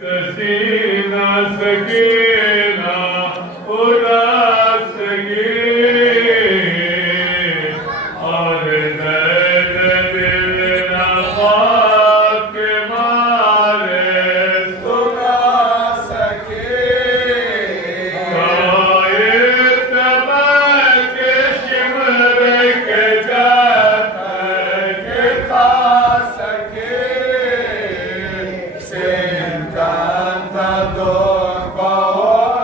سكينة سكينة ولا سكين أرنا دلنا خاك مارس ولا سكين خايف تباك شمرك جاتك خاسكين سين كانت دور بوار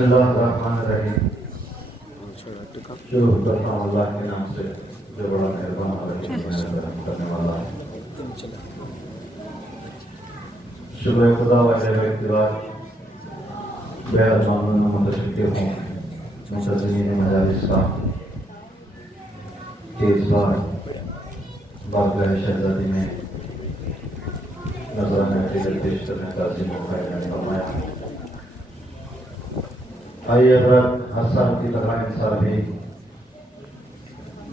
بسم اللہ الرحمن الرحیم. شروع کرتا ہوں اللہ کے نام سے جو بڑا مہربان اور رحم کرنے والا ہے. شکر خدا و اقتدار بہت ممنون و متشکر ہوں منتظمین مجالس کا کہ اس بار بارگاہ شہزادی میں نظرانہ عقیدت پیش کرنے کا عظیم موقع نے فرمایا. آئیے حضرت ہر سال کی طرح اس سال بھی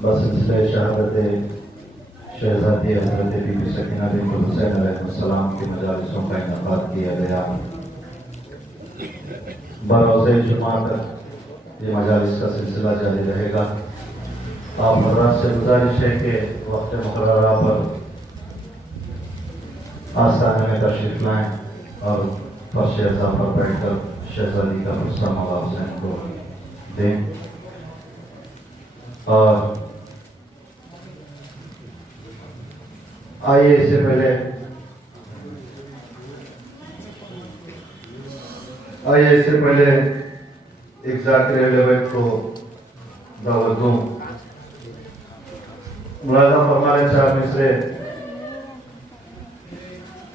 بسلسلہ شہادت شہزادی حضرت بی بی سکینہ بنت حسین علیہ السلام کی مجالسوں کا انعقاد کیا گیا. بروز جمعہ تک یہ مجالس کا سلسلہ جاری رہے گا. آپ حضرات سے گزارش ہے کہ وقت مقررہ پر آستانے میں تشریف لائیں اور فرش اعظم پر بیٹھ کر شہزادی کا حصہ مولا حسین کو دیں. اور آئیے اس سے پہلے ایک ذاکر اہل بیت کو دعوت دوں. ملازم فرمانے چار مصرے.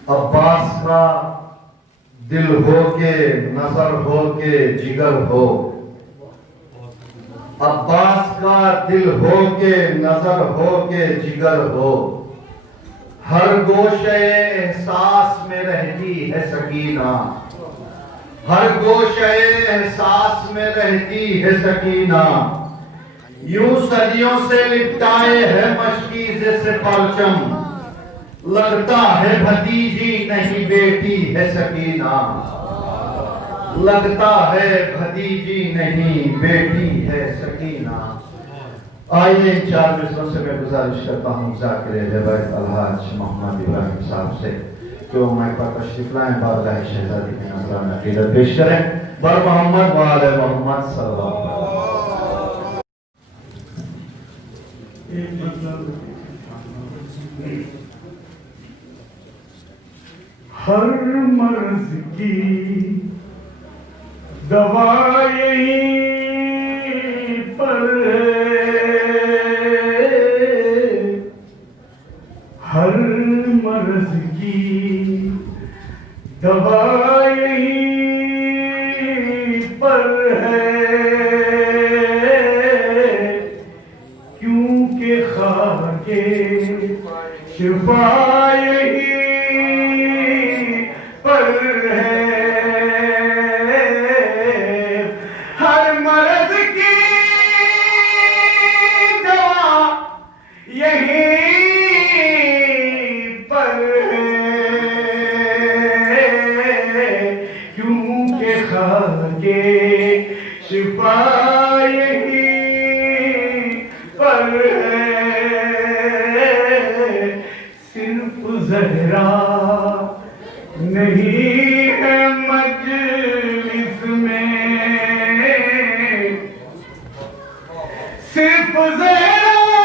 عباس کا دل ہو کے نظر ہو کے جگر ہو. عباس کا دل ہو کے نظر ہو کے جگر ہو. ہر گوشے احساس میں رہتی ہے سکینہ. ہر گوشے احساس میں رہتی ہے سکینہ. یوں صدیوں سے لپٹائے ہے مشکیزے سے پرچم. لگتا ہے بھتیجی نہیں بیٹی ہے سکینہ. لگتا ہے بھتیجی نہیں بیٹی ہے سکینہ. آئیے ان چار مصروں سے میں گزارش کرتا ہوں ذاکر اہل بیت الحاج محمد ابراہیم صاحب سے کہ وہ مائک پر تشریف لائیں بارگاہ شہزادی میں نذرانہ عقیدت پیش کریں. بر محمد و آل محمد صلی اللہ علیہ وسلم. ہر مرض کی دوا یہیں پر ہے. ہر مرض کی دوا یہیں پر ہے. کیونکہ خاکے شفا یہیں پر ہے. ہر مرض کی دوا یہیں پر ہے. کیونکہ خاکے شفا یہیں پر ہے. صرف زہرا نہیں ہے مجلس میں. صرف زہرا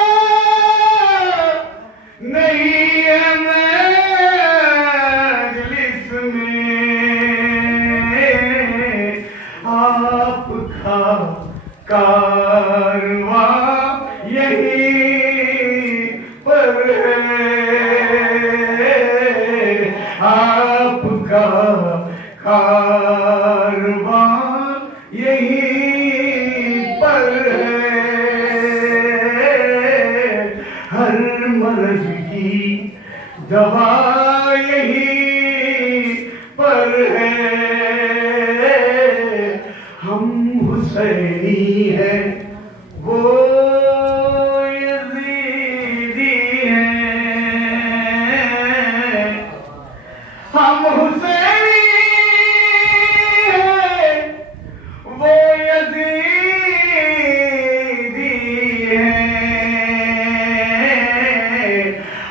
نہیں ہے مجلس میں. آپ کا کارواں یہیں پر ہے. آپ کا کارواں یہیں پر ہے. ہر مرض کی دوا یہیں پر ہے. ہم حسینی ہیں وہ یزیدی ہیں. ہم حسینی ہیں وہ یزیدی ہیں.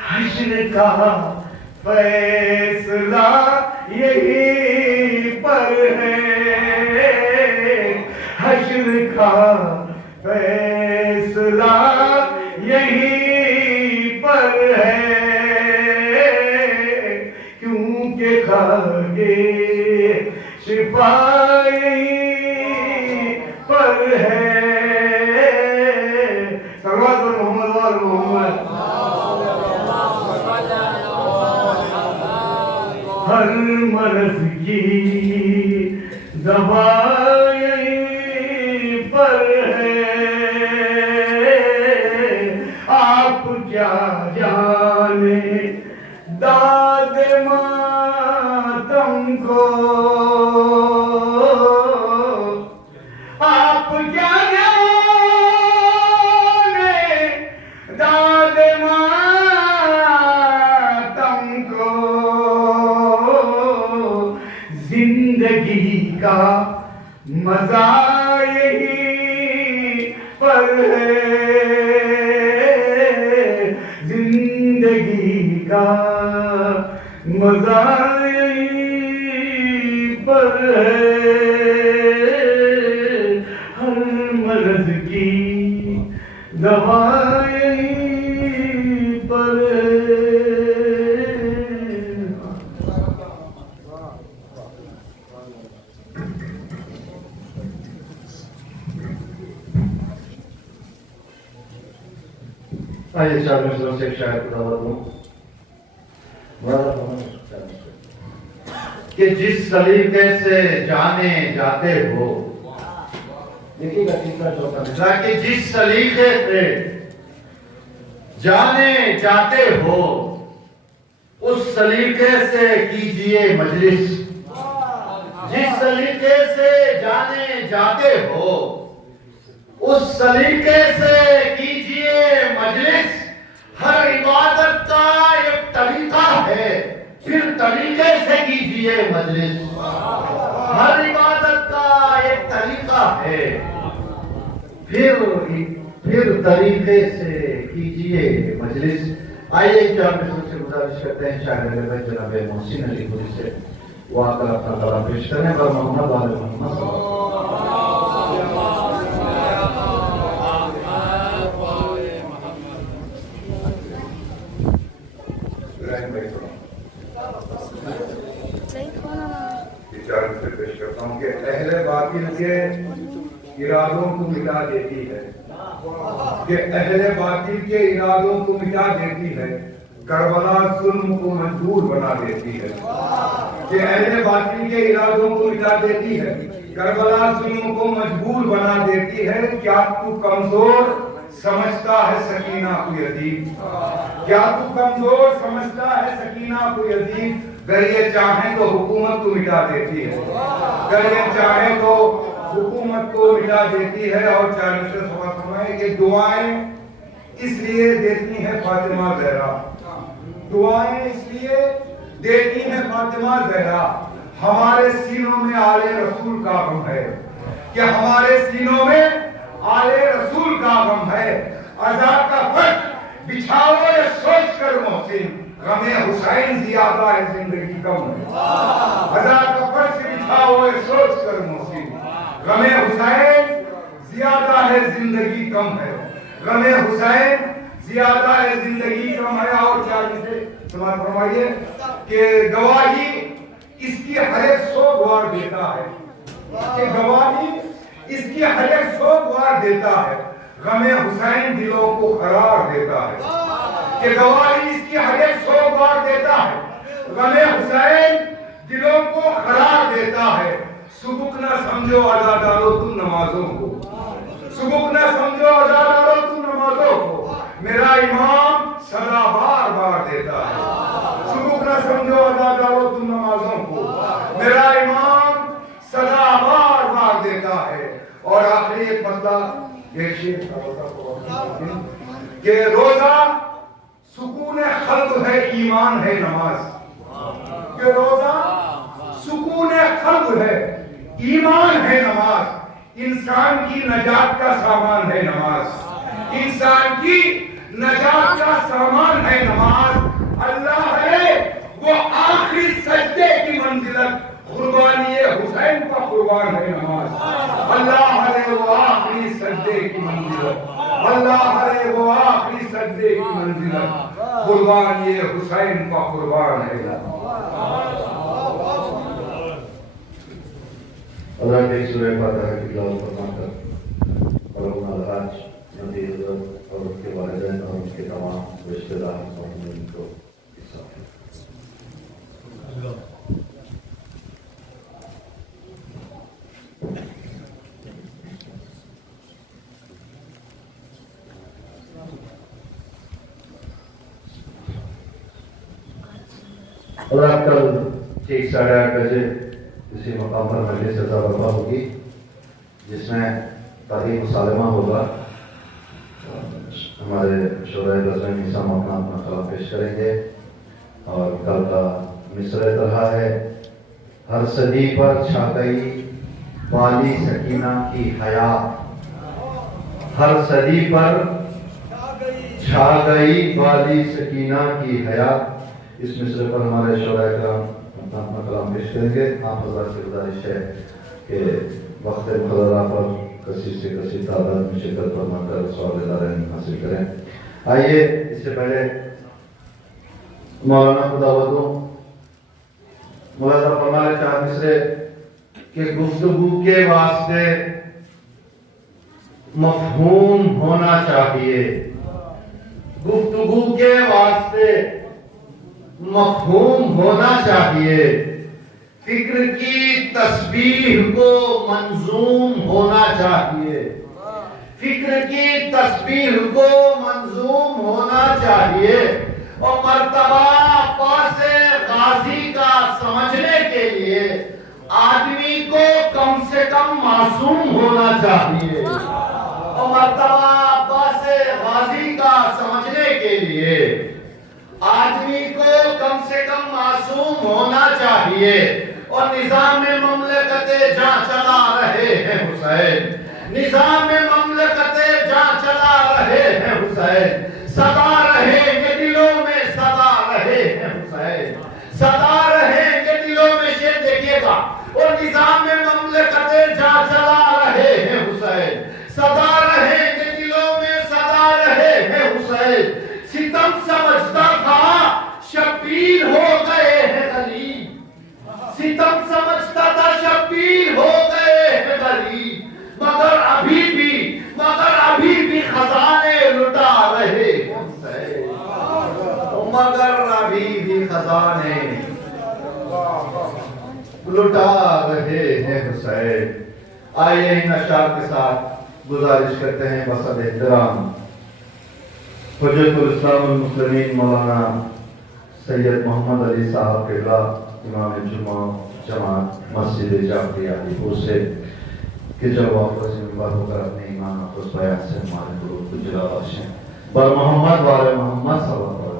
حشر کا فیصلہ یہیں پر ہے. حشر کا فیصلہ یہیں پر ہے. کیونکہ خاکے شفا یہیں اور محمد ہر مرض کی دوا یہیں پر ہے آپ کیا جانے داد ماتم کو آپ کیا جانے داد ماتم کو زندگی کا مزہ یہیں پر ہے زندگی کا مزہ یہیں پر ہے ہر مرض کی دوا یہیں پر ہے آئیے شاعر مصروں سے ایک شاعر کو دعوت دوں کہ جس سلیقے سے جانے جاتے ہو دیکھیے گا تیسرا چوتھا مثال کہ جس سلیقے سے جانے جاتے ہو اس سلیقے سے کیجئے مجلس جس سلیقے سے جانے جاتے ہو اس سلیقے سے کیجئے مجلس ہر عبادت کا ایک طریقہ ہے پھر طریقے سے کیجئے مجلس ہر عبادت کا ایک طریقہ ہے پھر طریقے سے کیجئے مجلس آئیے کیا مصر سے گزارش کرتے ہیں شاعر علی جناب محسن علی پوری سے وہ آ کر اپنا کلام پیش کریں اور محمد والے محمد صلی اللہ علیہ وسلم سے پیش کرتا ہوں کہ اہل باطل کے ارادوں کو مٹا دیتی ہے کہ اہل باطل کے ارادوں کو مٹا دیتی ہے کربلا ظلم کو مجبور بنا دیتی ہے کہ اہل باطل کے ارادوں کو مٹا دیتی ہے کربلا ظلم کو مجبور بنا دیتی ہے کیا تو کمزور سمجھتا ہے سکینہ کو یتیم کیا تو کمزور سمجھتا ہے سکینہ کو یتیم اگر یہ چاہیں تو حکومت کو مٹا دیتی ہے اگر یہ چاہیں تو حکومت کو مٹا دیتی ہے اور چاہے سے سوال فرمائے کہ دعائیں اس لیے دیتی ہیں فاطمہ زہرا دعائیں اس لیے دیتی ہیں فاطمہ زہرا ہمارے سینوں میں آل رسول کا غم ہے کہ ہمارے سینوں میں آل رسول کا غم ہے عذاب کا فرش بچھاؤ یا سوچ کر محسن غم حسین زیادہ ہے زندگی کم ہے عذاب کا فرش بچھاؤ یا سوچ کر محسن غم حسین زیادہ ہے زندگی کم ہے غم حسین زیادہ ہے زندگی کم ہے اور کیا جسے سماعت فرمائیے کہ گواہی اس کی ہر ایک سو گوار دیتا ہے کہ گواہی اس کی ہر ایک سو گوار دیتا ہے غم حسین دلوں کو قرار دیتا ہے کہ گواہی اس کی ہر ایک سو گوار دیتا ہے غم حسین دلوں کو قرار دیتا ہے سبک نہ سمجھو عزادارو تم نمازوں کو سبک نہ سمجھو عزادارو تم نمازوں کو میرا امام صدا بار بار دیتا ہے سبک نہ سمجھو عزادارو تم نمازوں کو میرا امام صدا بار بار دیتا ہے اور آخری ایک بندہ ایک شیخ کہ روزہ سکون قلب ہے ایمان ہے نماز کہ روزہ سکون قلب ہے ایمان ہے نماز انسان کی نجات کا سامان ہے نماز انسان کی نجات کا سامان ہے نماز اللہ ہے وہ آخری سجدے کی منزلت قربانی حسین کا قربان ہے نماز اللہ ہے وہ آخری سجدے کی منزلت اللہ ہے وہ آخری سجدے کی منزلت قربانی حسین کا قربان ہے نماز اللہ کے سورہ فاتحہ کی تلاوت فرما کر اور اپنا الحاج نبی حضرت اور اس کے والدین اور رشتے دار مومنین کو حساب اور آپ کل ٹھیک 8:30 بجے اسی مقام پر مجلس عزا برپا ہوگی جس میں تعلیم مسالمہ ہوگا. ہمارے شورائے بزم نظام اپنا خلاف پیش کریں گے اور کل کا مصرع طرح ہے: ہر صدی پر چھا گئی والی سکینہ کی حیات، ہر صدی پر چھا گئی والی سکینہ کی حیات. اس مصرع پر ہمارے شورائے کرام اپنا کلام پیش کریں گے. آپ حضرات سے گزارش ہے کہ وقت مقررہ پر کثیر سے کثیر تعداد میں شرکت فرما کر سوال دارین حاصل کریں. آئیے اس سے پہلے مولانا کو دعوت دوں. مولانا فرمانے چار مصرع کہ گفتگو کے واسطے مفہوم ہونا چاہیے، گفتگو کے واسطے مفہوم ہونا چاہیے، فکر کی تسبیح کو منظوم ہونا چاہیے، فکر کی تسبیح کو منظوم ہونا چاہیے. اور مرتبہ پاس غازی کا سمجھنے کے لیے آدمی کو کم سے کم معصوم ہونا چاہیے. اور مرتبہ پاس غازی کا سمجھنے کے لیے آدمی کو کم سے کم معصوم ہونا چاہیے. اور نظام مملکت جہاں چلا رہے ہیں حسین، نظام مملکت جہاں چلا رہے ہیں حسین، سدا رہیں گے دلوں میں، سدا رہے ہیں حسین، سدا رہیں گے دلوں میں. یہ دیکھیے گا، اور نظام مملکت جہاں چلا رہے ہیں حسین، سدا رہیں گے دلوں میں، سدا رہے ہیں حسین. ستم سمجھتا تھا شبیر ہو گئے ہیں غریب، ستم سمجھتا تھا شبیر ہو گئے ہیں غریب، مگر ابھی بھی خزانے لٹا رہے ہیں حسین، مگر ابھی بھی خزانے لٹا رہے ہیں حسین. آئیے ان اشعار کے ساتھ گزارش کرتے ہیں بصد احترام حجت الاسلام المسلمین مولانا سید محمد علی صاحب قبلہ امام جمعہ جماعت مسجد جعفری علی پور سے کہ جب واپس منبر ہو کر اپنے ایمان افروز بیان سے ہمارے درود کو جلا بخشیں. بر محمد وآل محمد صلی اللہ علیہ وسلم.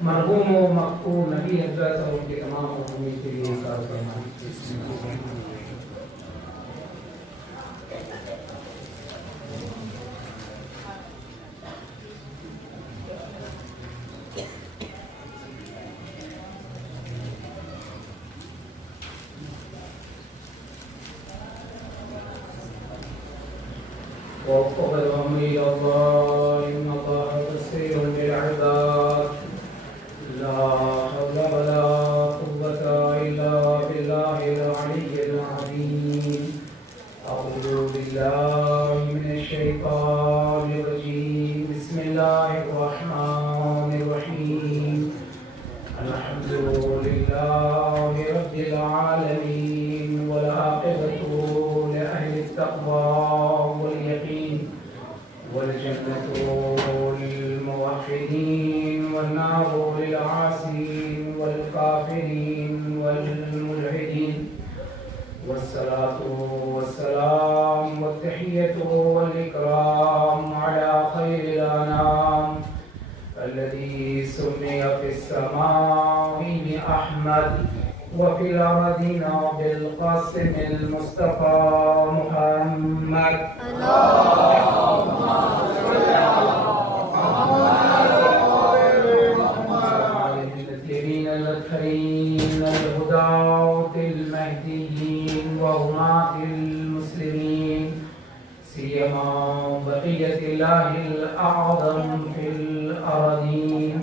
مرحوم و مغفور نبی حضرت اور ان کے تمام مرحومین کے لیے کار فرمائیں. وَقَدْ أَمْرِيَ اللَّهِ إِنَّ اللَّهَ بَصِيرٌ بِالْعِبَادِ لا حول ولا قوة إلا بالله العلي العظيم. أعوذ بالله من الشيطان الرجيم. بسم الله الرحمن الرحيم. الحمد لله رب العالمين والعاقبة لأهل التقوى واليقين والجنة للموحدين والنار للعاصين والكافرين والملحدين. والصلاة والسلام والتحية والإكرام على خير الأنام الذي سمي في السماء بأحمد وفي الأرضين بالقاسم المصطفى محمد. الخيرين الهداة المهديين وهماة المسلمين سيما بقية الله الأعظم في الأرضين.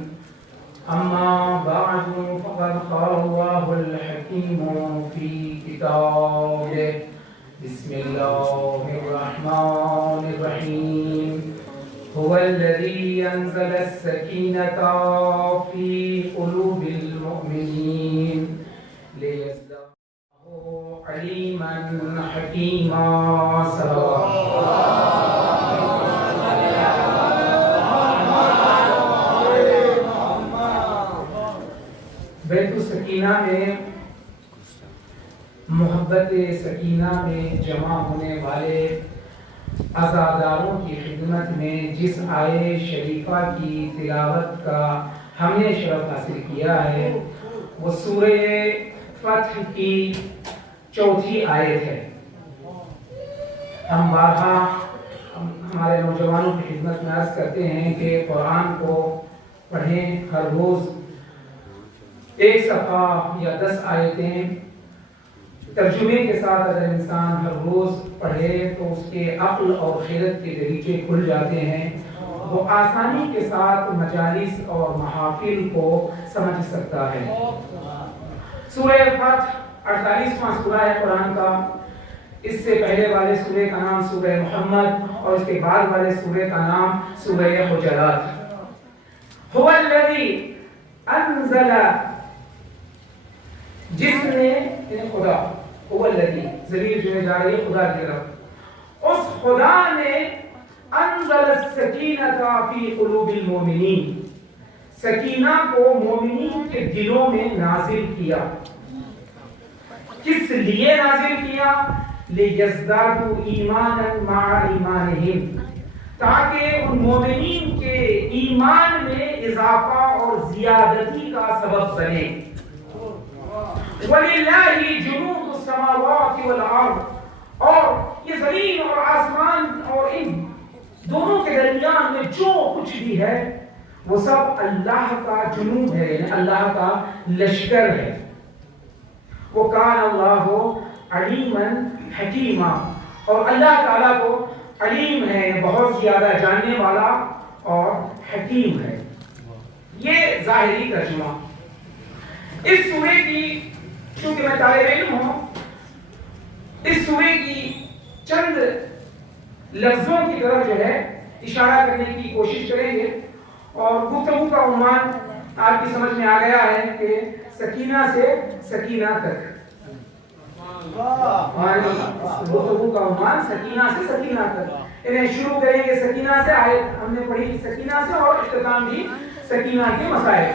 أما بعد فقد قال الله الحكيم في كتابه بسم الله الرحمن الرحيم. هو الذي أنزل السكينة في قلوب المؤمنين ليزدادوا عليما حكيما. بیت السکینہ میں محبت سکینہ میں جمع ہونے والے عزاداروں کی خدمت میں جس آیے شریفہ کی تلاوت کا ہم نے شرف حاصل کیا ہے وہ سورہ فتح کی 4تھی آیت ہے. ہم بارہا ہمارے نوجوانوں کی خدمت میں عرض کرتے ہیں کہ قرآن کو پڑھیں ہر روز 1 صفحہ یا 10 آیتیں ترجمے کے ساتھ اگر انسان ہر روز پڑھے تو اس کے عقل اور خیرت کے دریچے کھل جاتے ہیں. وہ آسانی کے ساتھ مجالس اور محافل کو سمجھ سکتا ہے. سورہ فتح 48واں سورہ ہے قرآن کا. اس سے پہلے والے سورہ کا نام سورہ محمد اور اس کے بعد والے سورہ کا نام سورہ حجرات. هو الذی انزل، جس نے خدا، هو الذی ضمیر جو ہے جا رہی ہے خدا کی طرف، اس خدا نے انزل السکینۃ فی قلوب المؤمنین، سکینہ کو مومنین کے دلوں میں نازل کیا. کس لیے نازل کیا؟ لیزدادوا ایمانا مع ایمانہم، تاکہ ان مومنین کے ایمان میں اضافہ اور زیادتی کا سبب بنے. وَلِلَّهِ جُنُودُ السَّمَاوَاتِ وَالْأَرْضِ، اور یہ زمین اور آسمان اور ان دونوں کے درمیان میں جو کچھ بھی ہے وہ سب اللہ کا جنود ہے، یعنی اللہ کا لشکر ہے. وَكَانَ اللَّهُ عَلِيمًا حَكِيمًا، اور اللہ تعالیٰ کو علیم ہے، بہت زیادہ جاننے والا اور حکیم ہے. یہ ظاہری ترجمہ. اس سورے کی، چونکہ میں طالب علم ہوں، اس سورے کی چند لفظوں کی طرف جو ہے اشارہ کرنے کی کوشش کریں گے. اور گفتگو کا عنوان آپ کی سمجھ میں آ گیا ہے کہ سکینہ سے سکینہ تک. گفتگو کا عنوان سکینہ سے سکینہ تک. انہیں شروع کریں گے سکینہ سے. آیت ہم نے پڑھی سکینہ سے اور اختتام بھی سکینہ کے مسائل.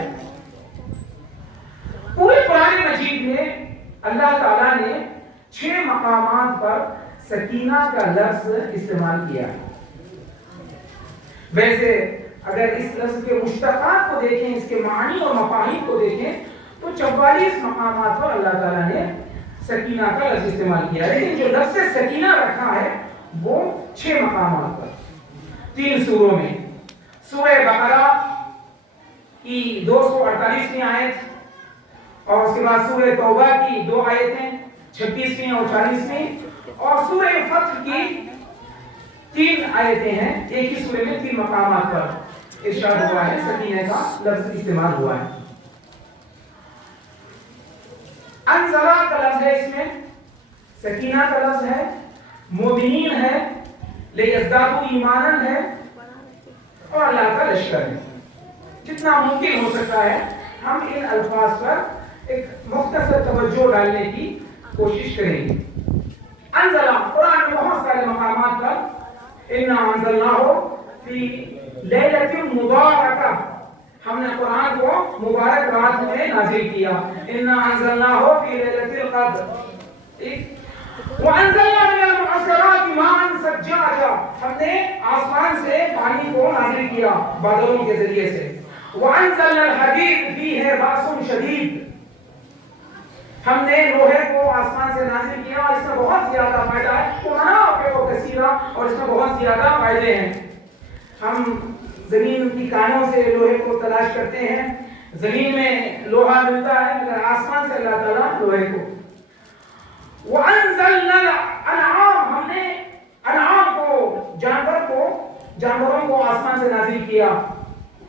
پورے قرآن مجید میں اللہ تعالیٰ نے 6 مقامات پر سکینہ کا لفظ استعمال کیا ہے. ویسے اگر اس لفظ کے مشتقات کو دیکھیں، اس کے معنی اور مفاہیم کو دیکھیں تو 44 مقامات پر اللہ تعالیٰ نے سکینہ کا لفظ استعمال کیا ہے. لیکن جو لفظ سکینہ رکھا ہے وہ 6 مقامات پر 3 سوروں میں. سورہ بقرہ کی 248ویں آیت، اور اس کے بعد سورہ توبہ کی 2 آیتیں 36ویں اور 40ویں، اور سورہ فتح کی 3 آیتیں ہیں. ایک ہی سورے میں 3 مقامات پر ارشاد ہوا ہے سکینہ کا لفظ استعمال ہوا ہے. انزلہ کا لفظ ہے، اس میں سکینہ کا لفظ ہے، مومنین ہے، لیزدادوا ایمانا ہے، اور اللہ کا لشکر ہے. جتنا ممکن ہو سکتا ہے ہم ان الفاظ پر ایک مختصر توجہ ڈالنے کی کوشش کریں گے. انزلہ قرآن میں بہت سارے مقامات پر اِنَّا أَنزَلْنَاهُ فِي لَيْلَةٍ مُبَارَكَةٍ، ہم نے قرآن کو مبارک رات میں نازل کیا. اِنَّا أَنزَلْنَاهُ فِي لَيْلَةِ الْقَدْرِ وَأَنزَلْنَا مِنَ الْمُعْصِرَاتِ مَاءً ثَجَّاجًا، ہم نے آسمان سے پانی کو نازل کیا بادلوں کے ذریعے سے. وَأَنزَلْنَا الْحَدِيدَ فِيهِ بَأْسٌ شَدِيدٌ، ہم نے لوہے کو آسمان سے نازل کیا اور اس میں بہت زیادہ فائدہ ہے، منافع و کثیرہ، اور اس میں بہت زیادہ فائدے ہیں۔ ہم زمین کی کانوں سے لوہے کو تلاش کرتے ہیں، زمین میں لوہا ملتا ہے مگر آسمان سے اللہ تعالیٰ لوہے کو۔ وَأَنزَلْنَا الْأَنْعَامَ، ہم نے انعام کو، جانوروں کو آسمان سے نازل کیا۔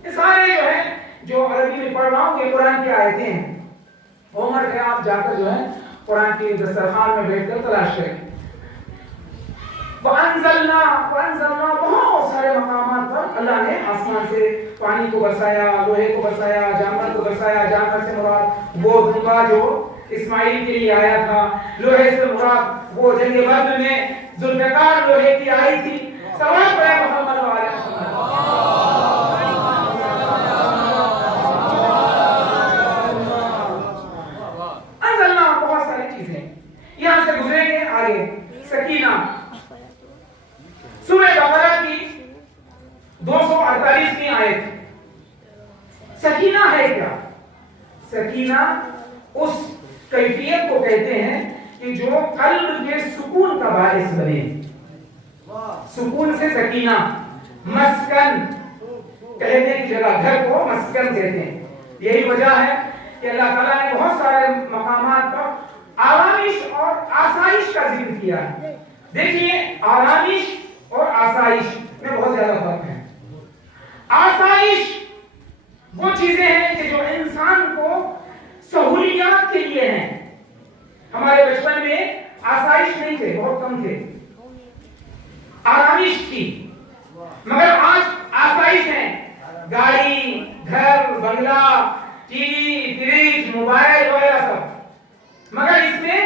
یہ سارے جو ہے جو عربی میں پڑھ رہا ہوں یہ قرآن کی آیتیں ہیں۔ عمر ہے آپ جا کر جو ہے قرآن کی دسترخوان میں بیٹھ کر تلاش کریں۔ وَأَنزَلْنَا بہت سارے مقامات پر اللہ نے آسمان سے پانی کو برسایا، لوہے کو برسایا، جانور کو برسایا۔ جانور سے مراد وہ دھنبا جو اسماعیل کے لیے آیا تھا، لوہے سے مراد وہ جنگ بدر میں ذوالفقار لوہے کی آئی تھی۔ سوال پڑے محمد والے انزلنا، بہت ساری چیزیں یہاں سے گزریں گے آگے۔ سکینہ، سورہ بقرہ کی 248ویں آیت۔ سکینہ ہے کیا؟ سکینہ اس کیفیت کو کہتے ہیں کہ جو قلب کے سکون کا باعث بنے۔ سکون سے سکینہ، مسکن، کہنے کی جگہ گھر کو مسکن کہتے ہیں۔ یہی وجہ ہے کہ اللہ تعالیٰ نے بہت سارے مقامات پر آرامش اور آسائش کا ذکر کیا ہے۔ دیکھیے آرامش اور آسائش میں بہت زیادہ فرق ہے۔ آسائش وہ چیزیں ہیں کہ جو انسان کو سہولیات کے لیے ہیں۔ ہمارے بچپن میں آسائش نہیں تھے، بہت کم تھے، آرامش تھی، مگر آج آسائش ہیں، گاڑی، گھر، بنگلہ، ٹی وی، فریج، موبائل وغیرہ سب، مگر اس میں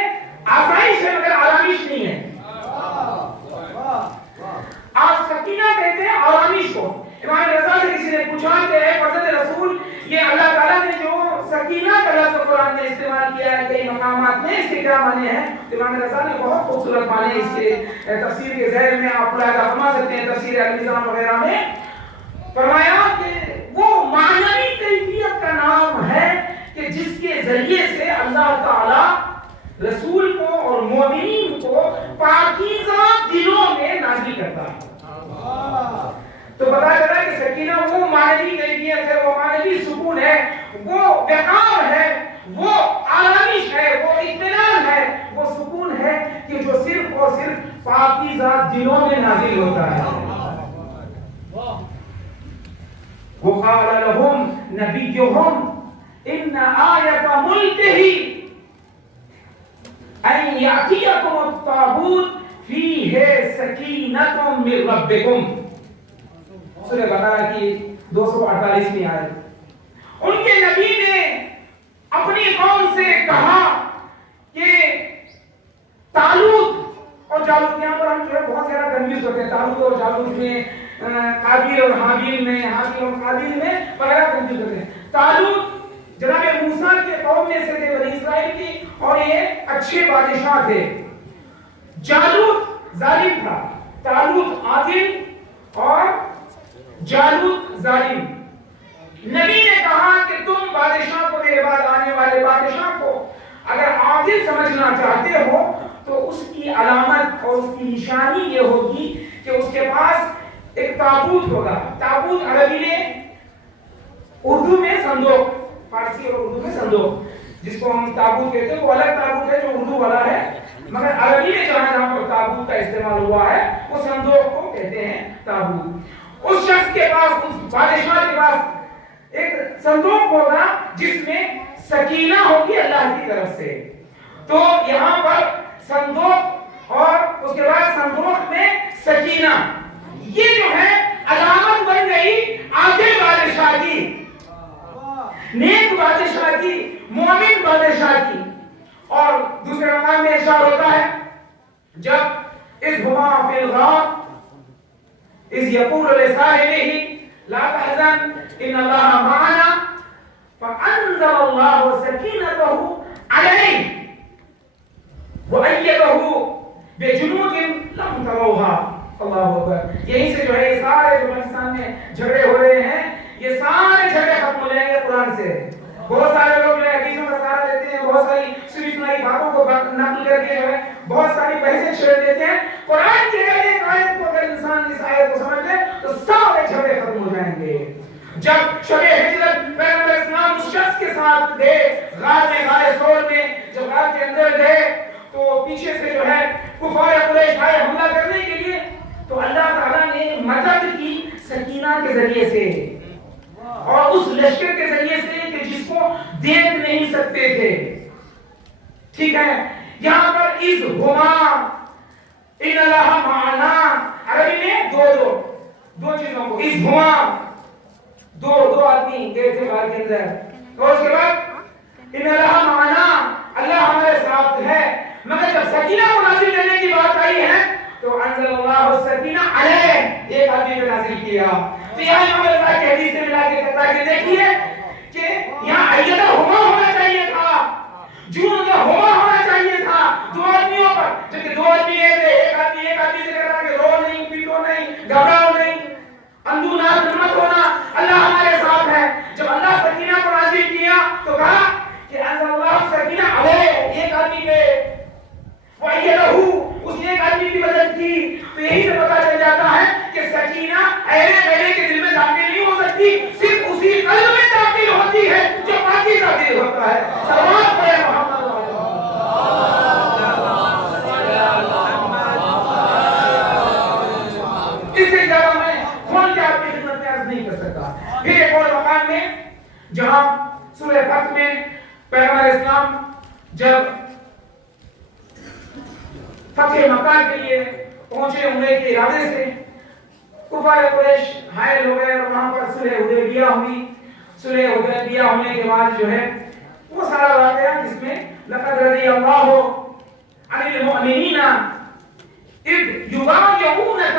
آسائش ہے مگر آرامش نہیں ہے۔ آپ سکینہ کہتے ہیں آرامش کو۔ امام رضا سے کسی نے پوچھا کہ اے فرزند رسول، یہ اللہ تعالیٰ نے جو سکینہ کا لفظ قرآن میں استعمال کیا ہے کئی مقامات میں، اس کے کیا معنی ہیں؟ امام رضا نے بہت خوبصورت معنی اس کے تفسیر کے ذیل میں آپ ملاحظہ فرما سکتے ہیں، تفسیر النظام وغیرہ میں فرمایا کہ وہ معنوی کیفیت کا نام ہے کہ جس کے ذریعے سے اللہ تعالیٰ رسول کو اور مومنین کو پاکیزہ دلوں میں نازل کرتا ہے۔ تو پتا چلا کہ سکینہ وہ معنوی کیفیت ہے، وہ معنوی سکون ہے، وہ وقار ہے، وہ آرامش ہے، وہ اطمینان ہے، وہ سکون ہے کہ جو صرف اور صرف پاکیزہ دلوں میں نازل ہوتا ہے۔ وقال لهم نبيهم ان آية ملكه ان يأتيكم الطاغوت فيه سکینة من ربكم۔ سورہ بقرہ کی 248ویں آیت۔ ان کے نبی نے اپنی قوم سے کہا کہ طالوت اور جالوت، یہاں پر ہم جو ہے بہت زیادہ کنفیوز ہوتے ہیں، طالوت اور جالوت میں، قابیل اور حابیل میں، حابیل اور قابیل میں وغیرہ کنفیوز ہوتے ہیں۔ طالوت جناب موسیٰ کے قوم میں سے تھے، بنی اسرائیل کی، اور یہ اچھے بادشاہ تھے۔ جالوت ظالم تھا، طالوت عادل اور جالوت ظالم۔ نبی نے کہا کہ تم بادشاہ کو، میرے بعد آنے والے بادشاہ کو اگر عادل سمجھنا چاہتے ہو تو اس کی علامت اور اس کی نشانی یہ ہوگی کہ اس کے پاس ایک تابوت ہوگا۔ تابوت عربی میں، اردو میں صندوق، فارسی اور اردو میں صندوق، جس کو ہم تابوت کہتے ہیں وہ الگ تابوت ہے جو اردو والا ہے، مگر عربی میں جہاں پر تابوت کا استعمال ہوا ہے وہ صندوق کو کہتے ہیں تابوت۔ اس شخص کے پاس، اس بادشاہ کے پاس ایک صندوق ہوگا جس میں سکینہ ہوگی اللہ کی طرف سے۔ تو یہاں پر صندوق اور اس کے بعد صندوق میں سکینہ، یہ جو ہے علامت بن گئی عادل بادشاہ کی، نیک بادشاہ کی، مومن بادشاہ کی۔ اور دوسرے مقام میں ارشاد ہوتا ہے جب اس ہما فی الغار اذ یقول لصاحبہ لا تحزن ان اللہ معنا فانزل اللہ سکینتہ علیہ وأيده بجنود لم تروها۔ اللہ اکبر۔ یہیں سے جو ہے یہ سارے جو پاکستان میں جھگڑے ہو رہے ہیں، یہ سارے جھگڑے ختم ہو جائیں گے قرآن سے۔ بہت سارے لوگ جو حدیثوں کا سہارا لیتے ہیں، بہت ساری سنی سنائی باتوں کو نقل کر کے جو ہے بہت ساری بحثیں چھیڑ دیتے ہیں. قرآن کی اگر ایک آیت کو اگر انسان اس آیت کو سمجھ لے تو سارے جھگڑے ختم ہو جائیں گے. جب شب ہجرت پیغمبر اسلام اس شخص کے ساتھ گئے غار میں، غار ثور میں، جب غار کے اندر گئے تو پیچھے سے جو ہے کفار قریش آئے حملہ کرنے کے لیے، تو اللہ تعالیٰ نے مدد کی سکینہ کے ذریعے سے اور اس لشکر کے ذریعے سے کہ جس کو دیکھ نہیں سکتے تھے. ٹھیک ہے، یہاں پر اس ہما ان اللہ معنا عربی میں دو چیزوں کو، اس ہما دو آدمی گئے تھے غار کے اندر، اور اس کے بعد ان اللہ معنا اللہ ہمارے ساتھ ہے. مگر جب سکینہ کو نازل کرنے کی بات آئی ہے تو انزل اللہ السکینہ علیہ، ایک آدمی پہ نازل کیا. تو یہاں امام رضا کی حدیث سے ملا کے کہتا ہے کہ دیکھیے کہ یہاں ایت ہما ہونا چاہیے تھا، جون کا ہما ہونا چاہیے تھا دو آدمیوں پر. جبکہ دو آدمی گئے تھے، ایک آدمی سے کہہ رہا کہ رو نہیں، پیٹو نہیں، گھبراؤ نہیں، اندونات مت ہونا، اللہ ہمارے ساتھ ہے. جب اللہ سکینہ کو نازل کیا تو کہا کہ انزل اللہ سکینہ علیہ، ایک آدمی پہ وَأَيَّدَهُ، اس نے ایک آدمی کی مدد کی. تو یہی سے پتا چل جاتا ہے کہ سکینہ اہل کے دل میں داخل نہیں ہو سکتی، صرف اسی قلب میں داخل ہوتی ہے جو پاکیزہ دل ہوتا ہے. صلوات پڑھیں محمد. اس سے زیادہ میں کھول کے آپ کی خدمت میں عرض نہیں کر سکتا. پھر ایک اور مقام میں جہاں سورہ فتح میں پیغمبر اسلام جب فتح مکہ کے لیے پہنچے عمرے کے ارادے سے، کفار قریش حائل ہو گئے اور وہاں پر صلح حدیبیہ ہوئی. صلح حدیبیہ ہونے کے بعد جو ہے وہ سارا واقعہ جس میں لقد رضی اللہ عن المؤمنین اذ یبایعونک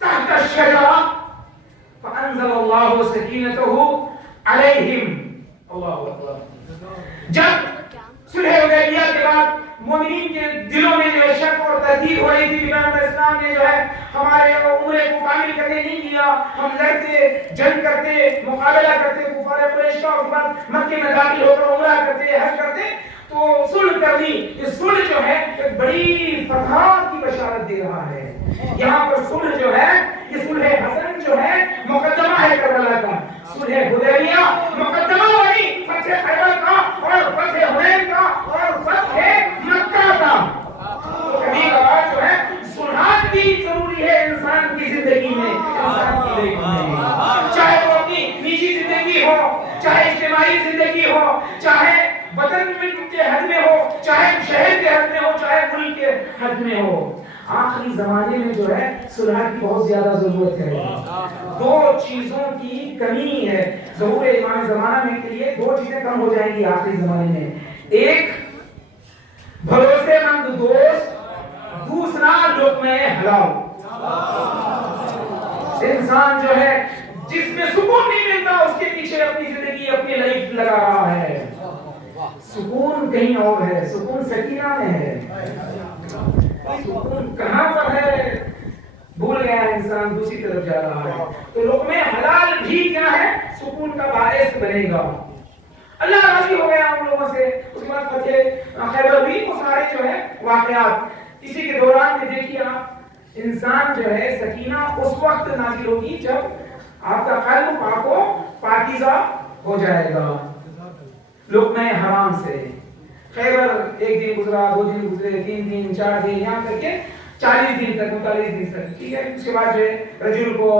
تحت الشجرہ فانزل اللہ سکینتہ علیہم. اللہ اکبر. جب صلح حدیبیہ کے بعد مومنین کے دلوں میں جو شک اور تردید ہو رہی تھی کہ پیغمبر اسلام نے جو ہے ہمارے عمرے کو کامل کرنے نہیں دیا، ہم لڑتے، جنگ کرتے، مقابلہ کرتے کفار قریش کا، اور بعد مکے میں داخل ہو کر عمرہ کرتے، حج کرتے، تو صلح کر دی. یہ صلح جو ہے ایک بڑی فتح کی بشارت دے رہا ہے. یہاں پر صلح جو ہے یہ صلح حسن جو ہے مقدمہ ہے کربلا کا. صلح حدیبیہ مقدمہ والی فتح خیبر کا اور فتح حنین کا اور فتح مکہ کا. کبھی کبھار جو ہے صلحات بھی ضروری ہے انسان کی زندگی میں، انسان کی زندگی میں، چاہے وہ اپنی نجی زندگی ہو، چاہے اجتماعی زندگی ہو، چاہے وطن کے حد میں ہو، چاہے شہر کے حد میں ہو، چاہے ملک کے حد میں ہو. آخری زمانے میں جو ہے صلح کی بہت زیادہ ضرورت ہے. دو چیزوں کی کمی ہے. ظہور امام زمانہ میں کے لیے دو چیزیں کم ہو جائیں گی آخری زمانے میں. ایک بھروسے مند دوست، دوسرا لقمہ حلال. انسان جو ہے جس میں سکون نہیں ملتا اس کے پیچھے اپنی زندگی، اپنی لائف لگا رہا ہے. سکون کہیں اور ہے، سکون سکینہ میں ہے. سکون کہاں پر ہے بھول گیا انسان، دوسری طرف جا رہا ہے. تو لقمہ حلال بھی کیا ہے؟ سکون کا باعث بنے گا. اللہ راضی ہو گیا ان لوگوں سے. اس کے بعد فتح خیبر بھی، وہ سارے جو ہے واقعات اسی کے دوران میں دیکھیے آپ، انسان جو ہے سکینہ اس وقت نازل ہوگی جب آپ کا قلب پاک و پاکیزہ ہو جائے گا لقمہ حرام سے. خیبر ایک دن گزرا، 2 دن گزرے، 3 دن، 4 دن، یہاں تک کہ 40 دن تک، 39 دن تک. ٹھیک ہے. اس کے بعد جو ہے رجل کو،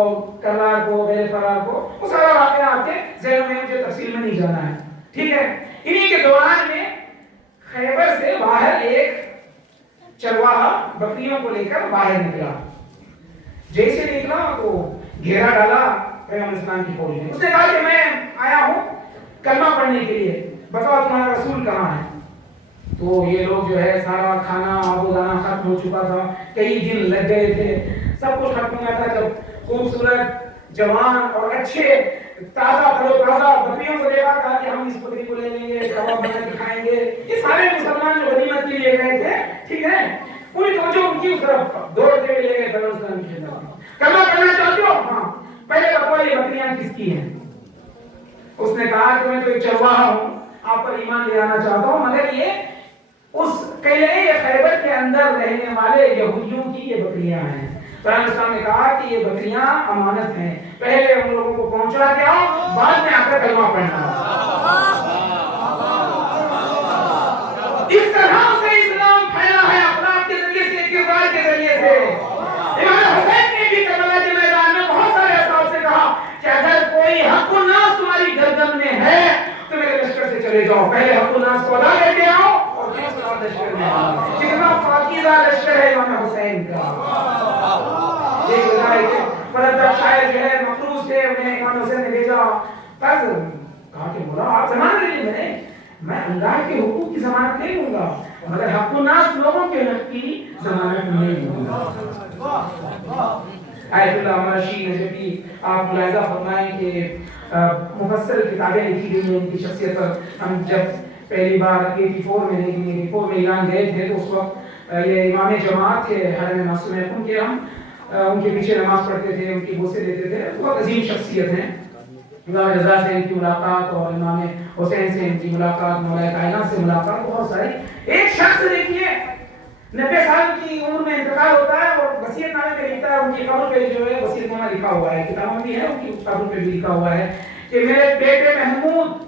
کرار کو، غیر فرار کو، وہ سارا واقعہ آپ کے ذہن میں، مجھے تفصیل میں نہیں جانا ہے. ٹھیک ہے. انہی کے دوران میں خیبر سے باہر ایک چرواہا بکریوں کو لے کر باہر نکلا. جیسے نکلا تو گھیرا ڈالا پیغمبر اسلام کی فوج نے. اس نے کہا کہ میں آیا ہوں کلمہ پڑھنے کے لیے، بتاؤ تمہارا رسول کہاں ہے. تو یہ لوگ جو ہے سارا کھانا آب و دانا ختم ہو چکا تھا، کئی دن لگ گئے تھے، سب کچھ ختم ہوا تھا. جب خوبصورت، جوان اور اچھے تازہ تازہ بکریوں کو دیکھا، کہا کہ ہم اس بکری کو لے لیں گے، کباب بنا کے کھائیں گے. یہ سارے مسلمان جو غنیمت کے لیے گئے تھے، ٹھیک ہے، پوری توجہ ان کی طرف دوڑتے ہوئے لے گئے پیغمبر اسلام کی خدمت. کلمہ پڑھنا چاہتے ہو؟ ہاں. پہلے بتاؤ یہ بکریاں کس کی ہیں؟ اس نے کہا کہ میں تو ایک چرواہا ہوں، آپ پر ایمان لے آنا چاہتا ہوں. ہو مگر یہ اس قلعے خیبر کے اندر رہنے والے یہودیوں کی یہ بکریاں ہیں. پیغمبر اسلام نے کہا کہ یہ بکریاں امانت ہیں, پہلے ہم لوگوں کو پہنچا کے آؤ, بعد میں آ کر کلمہ پڑھنا. اس طرح سے اسلام پھیلا ہے, اخلاق کے ذریعے سے, کردار کے ذریعے سے. امام حسین نے بھی کربلا کے میدان میں بہت سارے اصحاب سے کہا کہ اگر کوئی حق الناس تمہاری گردن میں ہے تو میرے لشکر سے چلے جاؤ, پہلے حق الناس کو ادا کر کے آؤ اور پھر اس کے بعد لشکر میں آؤ. کتنا پاکیزہ لشکر ہے امام حسین کا. ایک بتائے کہ مرتب شاعر جو ہے مخلوص تھے, انہیں امام حسین نے بھیجا. کہا کہ مولا آپ ضمانت لے لیں, میں اللہ کے حقوق کی ضمانت نہیں لوں گا مگر حق الناس لوگوں کے حق کی ضمانت نہیں لوں گا. آیت اللہ مرشی نجفی آپ ملاحظہ فرمائیں کہ مفصل کتابیں لکھی گئی ہیں ان کی شخصیت پر. ہم جب پہلی بار 84 میں ایران گئے تھے تو اس وقت یہ امام جماعت تھے حرم معصومہ خون کے, ہم ان کے پیچھے نماز پڑھتے تھے, ان کی بوسے دیتے تھے. بہت عظیم شخصیت ہیں. امام رضا سے ان کی ملاقات اور امام حسین سے ان کی ملاقات, مولا کائنات سے ملاقات, بہت ساری. ایک شخص دیکھیے 90 سال کی عمر میں انتقال ہوتا ہے اور وصیت نامے میں لکھتا ہے, ان کی قبر پہ جو ہے وصیت نامہ لکھا ہوا ہے, کتابوں میں ہے, ان کی قبر پہ بھی لکھا ہوا ہے کہ میرے بیٹے محمود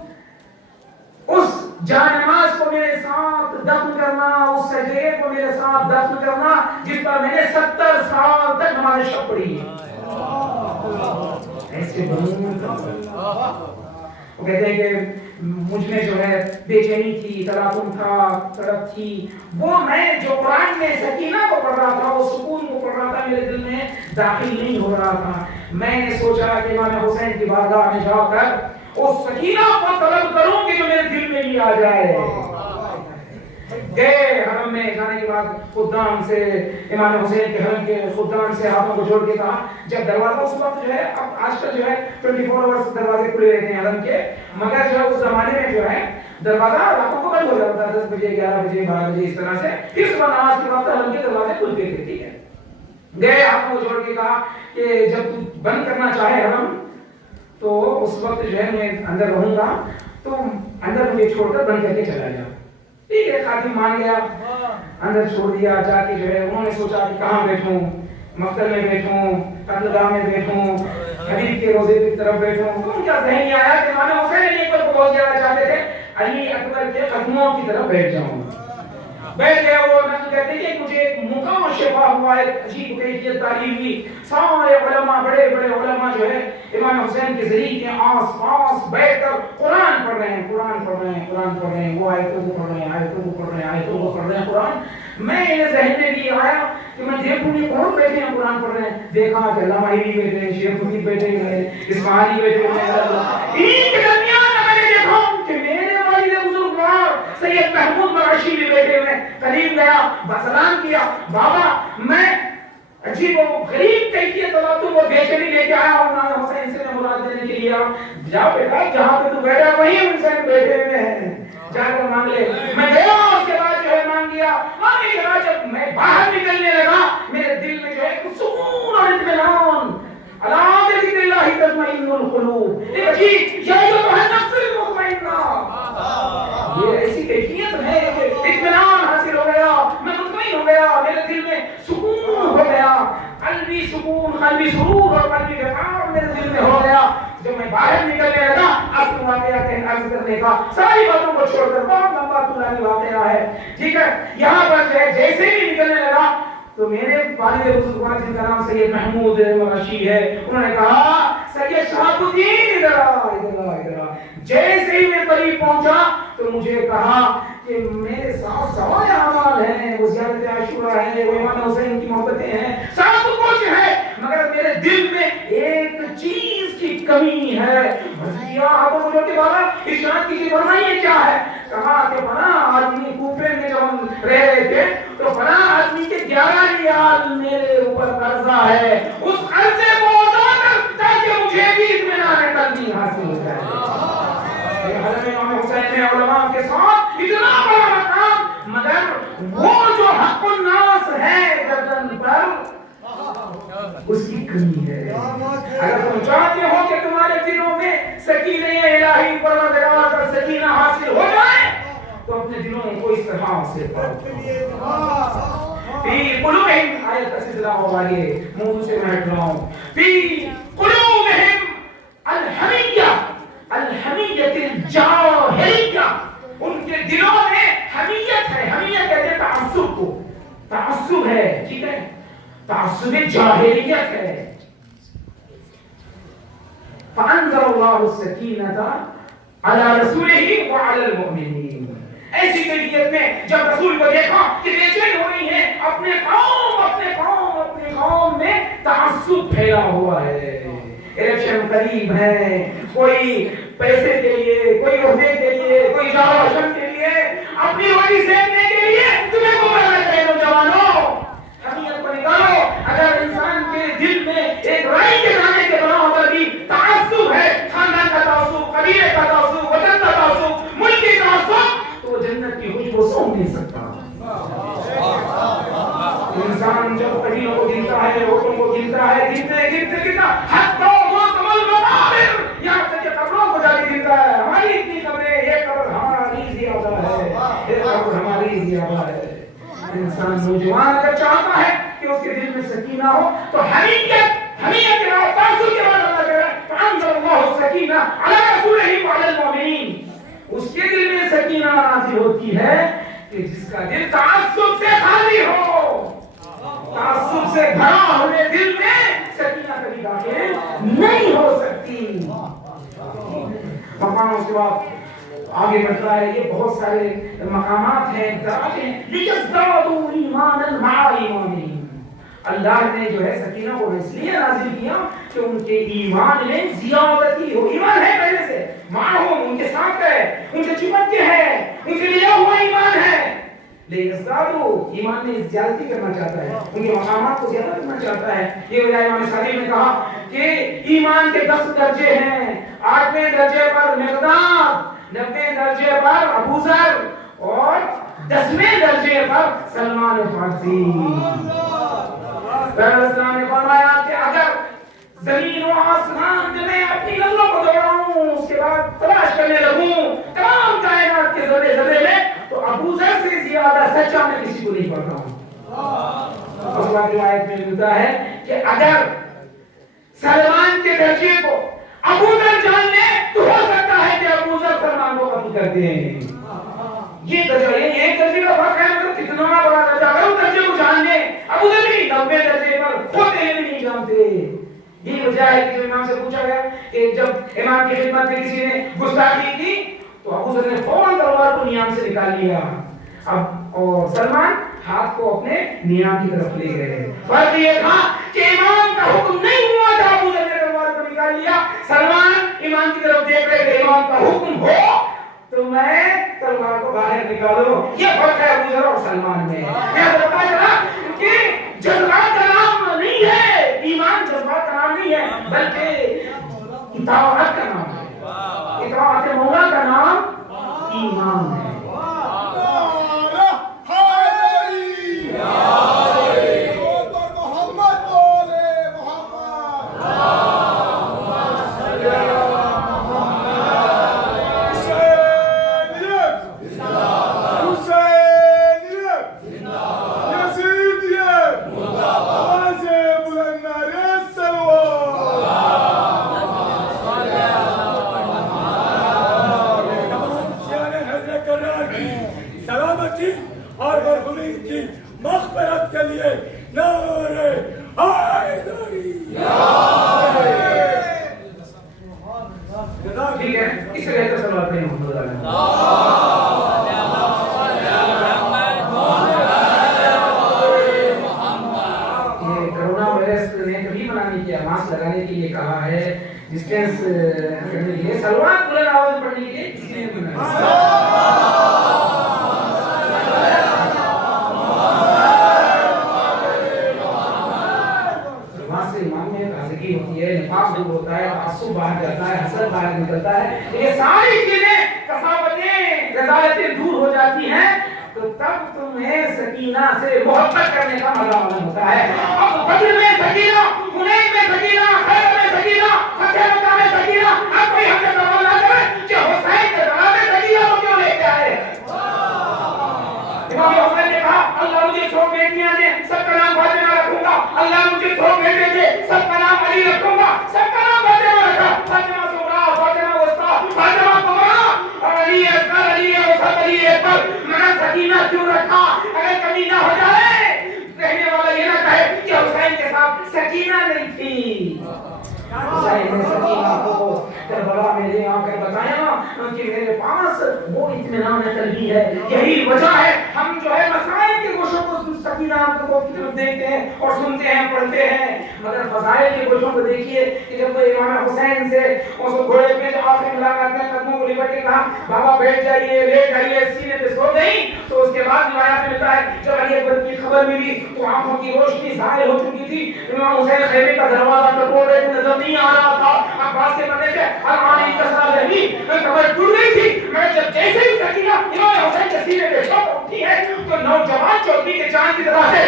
اس جانماز کو میرے ساتھ دفن کرنا, اس سجدے کو میرے ساتھ دفن کرنا جس پر میں نے 70 سال تک نماز شب پڑھی ہے. ایسے وہ کہتے ہیں کہ مجھ میں جو ہے بے چینی تھی, تلاطم تھا, تڑپ تھی. وہ میں جو قرآن میں سکینہ کو پڑھ رہا تھا, وہ سکون کو پڑھ رہا تھا, میرے دل میں داخل نہیں ہو رہا تھا. میں نے سوچا کہ امام حسین کی بارگاہ میں جا کر اس سکینہ کو طلب کروں کہ جو میرے دل میں بھی آ جائے. گئے حرم میں, جانے کے بعد خدام سے, امام حسین کے حرم کے خدام سے ہاتھوں کو جوڑ کے کہا, جب دروازہ اس وقت جو ہے, اب آج کل جو ہے 24 آورس دروازے کھلے رہتے ہیں حرم کے, مگر جو ہے اس زمانے میں جو ہے دروازہ راتوں کو بند ہو جاتا تھا 10 بجے 11 بجے 12 بجے اس طرح سے. پھر صبح نماز کے وقت حرم کے دروازے کھلتے تھے. ٹھیک ہے, گئے ہاتھوں کو جوڑ کے کہا کہ جب تو بند کرنا چاہے حرم تو اس وقت جو ہے میں اندر رہوں گا, تو اندر مجھے چھوڑ کر بند کر کے چلا جاؤ. ٹھیک ہے, خادم مان گیا, اندر چھوڑ دیا. جا کے جو ہے انہوں نے سوچا کہ کہاں بیٹھوں, مقتل میں بیٹھوں, قتلگاہ میں بیٹھوں, حبیب کے روزے کی طرف بیٹھوں. تو ان کا ذہن یہ آیا کہ امام حسین علی اکبر کو بہت زیادہ چاہتے تھے, علی اکبر کے قدموں کی طرف بیٹھ جاؤں. بیٹھ گیا. وہ نقل کہتے ہیں کہ مجھے ایک موقع شفا ہوا, ایک عجیب کیفیت تعلیم ہوئی. سارے علماء, بڑے بڑے علماء جو ہے امام حسین کے ذریعے کے آس پاس بیٹھ کر قرآن پڑھ رہے ہیں, قرآن پڑھ رہے ہیں, قرآن پڑھ رہے ہیں. وہ آیتوں کو پڑھ رہے ہیں, آیتوں کو پڑھ رہے ہیں, آیتوں کو پڑھ رہے ہیں قرآن. میں یہ ذہن میں بھی آیا کہ میں دیکھوں گی کون بیٹھے ہیں قرآن پڑھ رہے ہیں. دیکھا کہ علامہ بھی بیٹھے ہیں, شیخ مفید بیٹھے ہیں, اسماعیلی بیٹھے ہیں. ان کے درمیان میں نے دیکھا کہ میرے والد بزرگوار سید محمود مرشی بھی بیٹھے ہوئے. قریب گیا, سلام کیا. بابا میں عجیب و غریب کیفیت تلاطم و بے چینی لے کے آیا ہوں امام حسین سے مراد دینے کے لیے. جا بیٹا, جہاں پہ تو بیٹھا وہیں حسین بیٹھے ہوئے ہیں, جا کر مانگ لے. میں گیا, اس کے بعد جو ہے مانگ لیا. مانگنے کے بعد جب میں باہر نکلنے لگا, میرے دل میں جو ہے سکون اور اطمینان, الا بذکر اللہ تطمئن القلوب, ایک عجیب یا ایھا النفس المطمئنہ, یہ ایسی کیفیت ہے کہ اطمینان حاصل ہو گیا, میں مطمئن ہو گیا, میرے دل میں سکون ہو گیا. قلبی سکون, قلبی سرور اور قلبی وقار میرے دل میں ہو گیا. جب میں باہر نکلنے لگا, اصل واقعہ کے عرض کرنے کا, ساری باتوں کو چھوڑ کر, بہت لمبا طولانی واقعہ ہے. ٹھیک ہے, یہاں پر جو ہے جیسے ہی نکلنے لگا تو میرے والد بزرگوار جن کا نام سید محمود مرشی ہے, انہوں نے کہا سید شہاب الدین ادھر آ, ادھر آ, ادھر آ. جیسے ہی میں قریب پہنچا تو مجھے کہا کہ میرے ساتھ سوائے اعمال ہیں, وہ زیارت عاشورہ ہے, وہ امام حسین کی محبتیں ہیں, سب کچھ ہے, مگر میرے دل میں ایک چیز کی کمی ہے. آپ کو کے بابا ارشاد کیجیے, فرمائیے کیا ہے. کہا کہ فلاں آدمی کوفے میں جب ہم رہ رہے تھے تو فلاں آدمی کے 11 ریال میرے اوپر قرضہ ہے, اس قرضے کو ادا کر تاکہ مجھے بھی اطمینان قلبی حاصل ہو جائے. حضرت امام حسین نے علماء کے ساتھ اتنا بڑا مقام, مگر وہ جو حق الناس ہے گردن پر اس کی کمی ہے. اگر تم چاہتے ہو کہ تمہارے دلوں میں سکینہ الہی پروردگار کا سکینہ حاصل ہو جائے تو اپنے دلوں کو اس طرح سے فی قلوبہم، آیت کا سلسلہ ہو آگے، موضوع سے میں ہٹ رہا ہوں. فی قلوبہم الحمیہ، الحمیت الجاہلیہ، ان کے دلوں میں حمیت ہے. حمیت کہتے ہیں تعصب کو، تعصب ہے، ٹھیک ہے، تعصب جاہلیت ہے. فانزل اللہ السکینۃ علی رسولہ وعلی المؤمنین. ایسی کیفیت میں جب رسول کو دیکھا کہ بے چین ہو رہی ہے، اپنے قوم میں تعصب پھیلا ہوا ہے. الیکشن قریب ہے، کوئی پیسے کے لیے، کوئی عہدے کے لیے، کوئی جاہ کے لیے، اپنی روٹی سیکنے کے لیے تمہیں کو کرنا چاہیے. نوجوانوں، حقیقت کو نکالو. اگر انسان کے دل میں ایک رائی کے دانے کے بنا ہوتا بھی تعصب ہے، خاندان کا تعصب، قبیلے کا تعصب، وطن کا تعصب، ملک کی تعصب، تو وہ جنت کی خوشبو سونگھ نہیں سکتا. انسان جب قبیلوں کو گنتا ہے، وطن کو گنتا ہے، گنتا حتی وہ کمل مقابر، یہاں تک کہ قبروں کو جا کے گنتا ہے. ہماری اتنی قبریں، یہ قبر ہماری زیادہ ہے، یہ قبر ہماری زیادہ ہے. انسان نوجوان اگر چاہتا ہے کہ اس کے دل میں سکینہ ہو تو حمیت کے بعد تعصب کے بعد اللہ کہہ رہا ہے فانزل اللہ السکینہ علی رسولہ وعلی المؤمنین. اس کے دل میں سکینہ نازل ہوتی ہے کہ جس کا دل تعصب سے خالی ہو. تعصب سے بھرا ہوئے دل میں سکینہ کبھی داخل نہیں ہو سکتی. مقام اس کے بعد آگے بڑھتا ہے. یہ بہت سارے مقامات ہیں، درجات ہیں. لِيَزْدَادُوا إِيمَانًا مَعَ إِيمَانِهِمْ. اللہ نے جو ہے سکینہ کو اس لیے نازل کیا کہ ان کے ایمان میں زیادتی ہو. ایمان ہے پہلے سے، معاہم، ان کے ساتھ ہے، ان سے چمٹ کے ہے، ان سے ملا ہوا ایمان ہے. لِيَزْدَادُوا، ایمان میں زیادتی کرنا چاہتا ہے، ان کے مقامات کو زیادہ کرنا چاہتا ہے. یہ وجہ امام صادق نے کہا کہ ایمان کے 10 درجے ہیں. 8ویں درجے پر مقداد، 90ویں درجے پر ابو ذر اور 10ویں درجے پر سلمان فارسی. السلام نے فرمایا کہ اگر زمین و آسمان میں اپنی نظروں کو دوڑاؤں، اس کے بعد تلاش کرنے لگوں تمام کائنات کے ذرے ذرے میں، تو ابو ذر سے زیادہ سچا میں کسی کو نہیں پڑھتا ہوں. اس بات روایت میں ملتا ہے کہ اگر سلمان کے درجے کو ابو ذر جان لے تو ہو سکتا ہے کہ ابو ذر سلمان کو قتل کر دیں. یہ درجہ، یہ ایک درجے کا فرق ہے، مطلب کتنا بڑا درجہ ہے. اس درجے کو جان لے. ابو ذر بھی 90 درجے پر ہوتے ہیں نہیں جانتے. یہ وجہ ہے کہ امام سے پوچھا گیا کہ جب امام کی خدمت میں کسی نے گستاخی کی تو ابو ذر نے فوراً تلوار کو نیام سے نکال لیا. اب اور سلمان ہاتھ کو اپنے نیام کی طرف لے گئے. فرق یہ تھا کہ امام کا حکم نہیں ہوا تھا، ابو ذر نے تلوار کو نکال لیا. سلمان امام کی طرف دیکھ رہے تھے، امام کا حکم ہو تو میں تلوار کو باہر نکالو. یہ فرق ہے ابو ذر اور سلمان میں. یہ بتا چلا کہ جذبات کا نام نہیں ہے، ایمان جذبات کا نام نہیں ہے، بلکہ اطاعت کا نام ہے. اطاعت مولا کا نام ایمان ہے. اور مرحومین کی مغفرت کے لیے نعرہ حیدری. ٹھیک ہے، اس سے بہتر سوال نہیں ہوتا. یہ کرونا وائرس نے کبھی منع نہیں کیا، ماسک لگانے کے لیے کہا ہے، ڈسٹینس کرنے کے لیے، سلوات بلند آواز میں پڑھنے کے لیے کسی نے منع. ہوتی ہے، نفاق دور ہوتا ہے، تعصب باہر جاتا ہے، حسد باہر نکلتا ہے. یہ ساری چیزیں، کساوتیں، رذالتیں دور ہو جاتی ہیں تو تب تمہیں سکینہ سے محبت کرنے کا مزہ معلوم ہوتا ہے. اب بدر میں سکینہ، حنین میں سکینہ، خیبر میں سکینہ، فتح مکہ میں سکینہ، اب کوئی ہم سے سوال نہ کرے کہ حسین کے زمانے میں سکینہ کو کیوں لے کے آئے. امام حسین نے کہا اللہ مجھے 100 بیٹیاں دے سب کا نام فاطمہ رکھوں گا، اللہ مجھے 100 بیٹے دے سب کا نام علی رکھوں گا، سب کا نام فاطمہ رکھا، فاطمہ صغرا، فاطمہ وسطی، فاطمہ کبریٰ اور علی اصغر، علی اوسط، علی اکبر، مگر سکینہ کیوں رکھا؟ اگر کمی نہ ہو جائے کہنے والا یہ نہ کہے کہ حسین کے ساتھ سکینہ نہیں تھی۔ حسین نے سکینہ کو کربلا میں لے آ کر بتایا کہ میرے پاس وہ اطمینان قلبی ہے، یہی وجہ ہے ہم جو ہے مسائل کے گوشوں کو سکینہ کو کی طرف دیکھتے ہیں اور سنتے ہیں، پڑھتے ہیں، مگر فضائل کے گوشوں کو دیکھیے کہ جب وہ امام حسین سے اس گھوڑے پہ جو آخری ملاقات میں قدموں کو لپٹ کے کہا بابا بیٹھ جائیے، لیٹ جائیے، سینے پہ سو گئی، تو اس کے بعد روایات میں ملتا ہے جب علی اکبر کی خبر ملی تو آنکھوں کی روشنی ظاہر ہو چکی تھی، امام حسین خیمے کا دروازہ ٹٹول رہے تھے، نظر نہیں آ رہا تھا، عباس کے پردے سے ارمان انتصار رہی، خبر ٹوٹ گئی تھی، مگر جب جیسے ہی سکینہ امام حسین کے سینے پہ چھپ اٹھی ہے تو نوجوان چودھری کے چاند کی طرح سے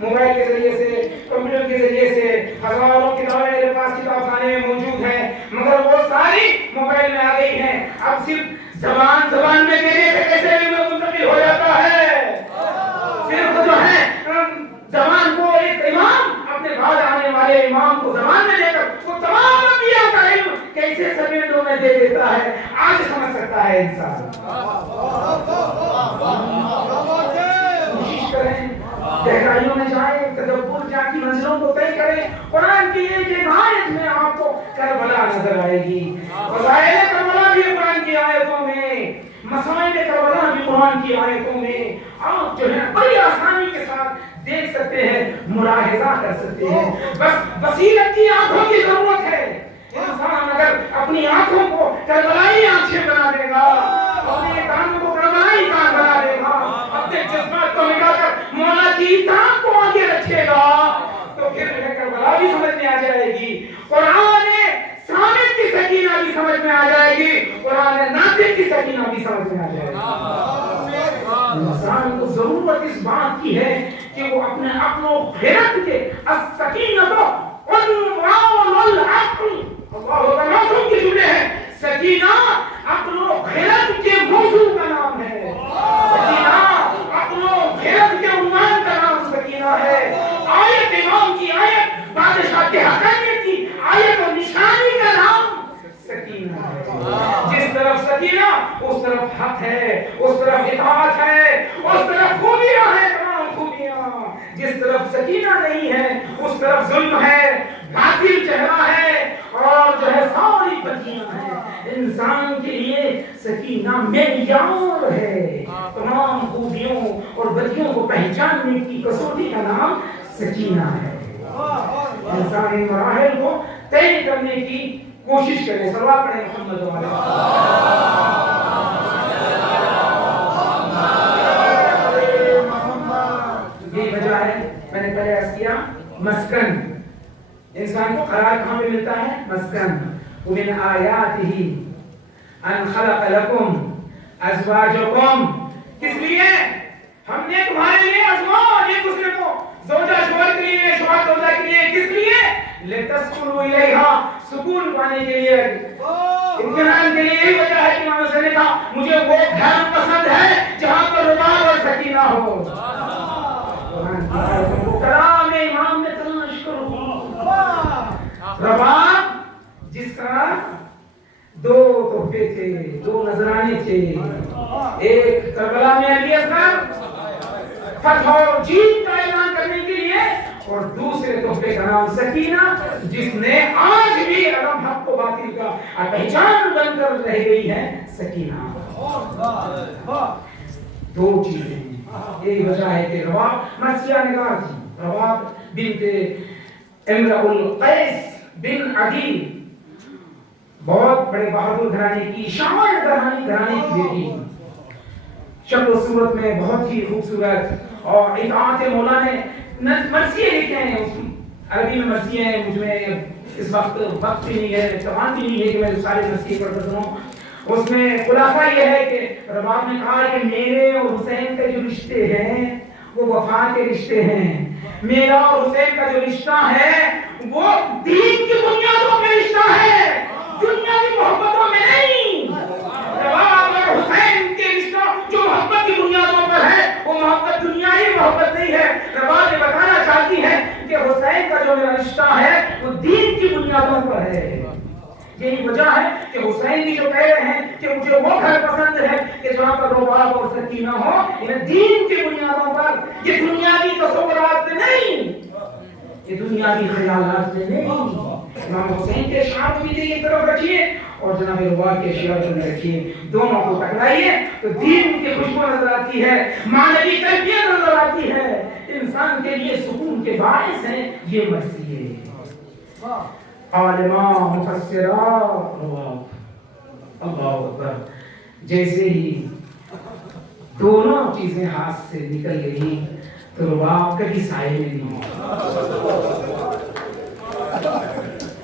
موبائل کے ذریعے سے، کمپیوٹر کے ذریعے سے ہزاروں کتابیں میرے پاس کتاب خانے میں موجود ہیں، مگر وہ ساری موبائل میں آ گئی ہیں۔ اب صرف زبان میں دینے سے کیسے بھی منتقل ہو جاتا ہے، صرف جو ہے زبان کو ایک امام اپنے بعد آنے والے امام کو زبان میں دے کر وہ تمام انبیاء کا علم کیسے سیکنڈوں میں دے دیتا ہے، آج سمجھ سکتا ہے انسان۔ کوشش کریں، گہرائیوں میں جائیں، تدبر جا کی منزلوں کو طے کریں۔ قرآن کی ایک ایک آیت میں آپ کو کربلا نظر آئے گی، فضائل کربلا بھی قرآن کی آیتوں میں، مسائل کربلا بھی قرآن کی آیتوں میں آپ جو ہے بڑی آسانی کے ساتھ دیکھ سکتے ہیں، ملاحظہ کر سکتے ہیں۔ بس بصیرت کی آنکھوں کی ضرورت ہے۔ انسان اگر اپنی آنکھوں کو کربلائی آنکھیں بنا دے گا، اپنے کانوں کو کربلائی کان بنا دے گا، اپنے جذبات کو مٹا کر مولا کی اطاعت کو آگے رکھے گا، تو پھر کربلا بھی سمجھ میں آ جائے گی، قرآن ثابت کی سکینہ بھی سمجھ میں آ جائے گی، قرآن ناطق کی سکینہ بھی سمجھ میں آ جائے گی۔ انسان کو ضرورت اس بات کی ہے کہ وہ اپنے عقل و خرد کے السکینۃ عنوان العقل، اللہ تعالیٰ کے جملے ہیں، سکینہ عقل و خرد کے موضوع کا نام ہے، سکینہ عقل و خرد کے عنوان کا نام سکینہ ہے۔ آیت امام کی آیت، بادشاہ کے حقانیت کی آیت و نشانی کا نام سکینہ ہے۔ جس طرف سکینہ اس طرف حق ہے، اس طرف اطاعت ہے، اس طرف خوبیاں ہیں، تمام خوبیاں۔ جس طرف سکینہ نہیں ہے اس طرف ظلم ہے، باطل چہرہ ہے اور جو ہے ساری بدیاں ہیں۔ انسان کے لیے سکینہ معیار ہے، تمام خوبیوں اور بدیوں کو پہچاننے کی کسوٹی کا نام سکینہ ہے۔ انسان ان مراحل کو طے کرنے کی کوشش کرے۔ صلوات پڑھیں محمد و علیہ۔ یہی وجہ ہے میں نے پہلے عرض کیا، مسکن، انسان کو قرار کہاں پہ ملتا ہے؟ مسکن۔ ومن آیاتہ ان خلق لکم ازواجکم، کس لیے؟ ہم نے تمہارے لیے ازواج، ایک دوسرے کو زوجہ لتسکنوا الیہا، سکون پانے کے لیے، اطمینان کے لیے. یہی وجہ ہے کہ امام حسین نے کہا مجھے وہ گھر پسند ہے جہاں پر رباب اور سکینہ ہو. کلام امام میں تلاش کرو. رباب جس کا دو تحفے تھے، دو نذرانے تھے. ایک کربلا میں علی اصغر فتح اور جیت کا اعلان کرنے کے لیے، اور دوسرے تحفے کا نام سکینہ، جس نے آج بھی علم حق و باطل کا پہچان بن کر رہ گئی ہے. سکینہ دو چیزیں. یہی وجہ ہے کہ رباب مرثیہ نگار تھی. رباب بنت امرؤ القیس بن عدی بہت بڑے بہادر گھرانے کی، شاعر گھرانے کی بیٹی. شکل و صورت میں بہت ہی خوبصورت، اور اطاعت مولا نے مرثیے لکھے ہیں. اس کی عربی میں مرثیے ہیں. مجھ میں اس وقت بھی نہیں ہے، توان بھی نہیں ہے کہ میں سارے مرثیے پڑھ سکوں. اس میں خلاصہ یہ ہے کہ رباب نے کہا کہ میرے اور حسین کے جو رشتے ہیں وہ وفا کے رشتے ہیں. میرا اور حسین کا جو رشتہ ہے وہ دین کی بنیادوں پہ رشتہ ہے، دنیاوی محبتوں میں نہیں. رباب اور حسین کے رشتہ جو محبت کی بنیادوں پر ہے وہ محبت دنیاوی محبت نہیں ہے. رباب یہ بتانا چاہتی ہے کہ حسین کا جو میرا رشتہ ہے وہ دین کی بنیادوں پر ہے. یہی وجہ ہے کہ حسین بھی جو کہہ رہے ہیں کہ مجھے وہ گھر پسند ہے کہ جہاں پر رباب اور سکینہ ہو، یہ دین کی بنیادوں پر، یہ دنیاوی تصورات میں نہیں، یہ دنیاوی خیالات میں نہیں. امام حسین کے اشعار بھی ایک طرف رکھیے اور جناب رباب کے اشعار کو رکھیے. دونوں کو ٹکرائیے تو دین کی خوشبو نظر آتی ہے، معنوی کیفیت نظر آتی ہے، انسان کے لیے سکون کے باعث ہیں یہ مرثیے. عالمہ مفسرہ رباب. اللہ اکبر. جیسے ہی دونوں چیزیں ہاتھ سے نکل گئی تو رباب کبھی سائے میں نہیں.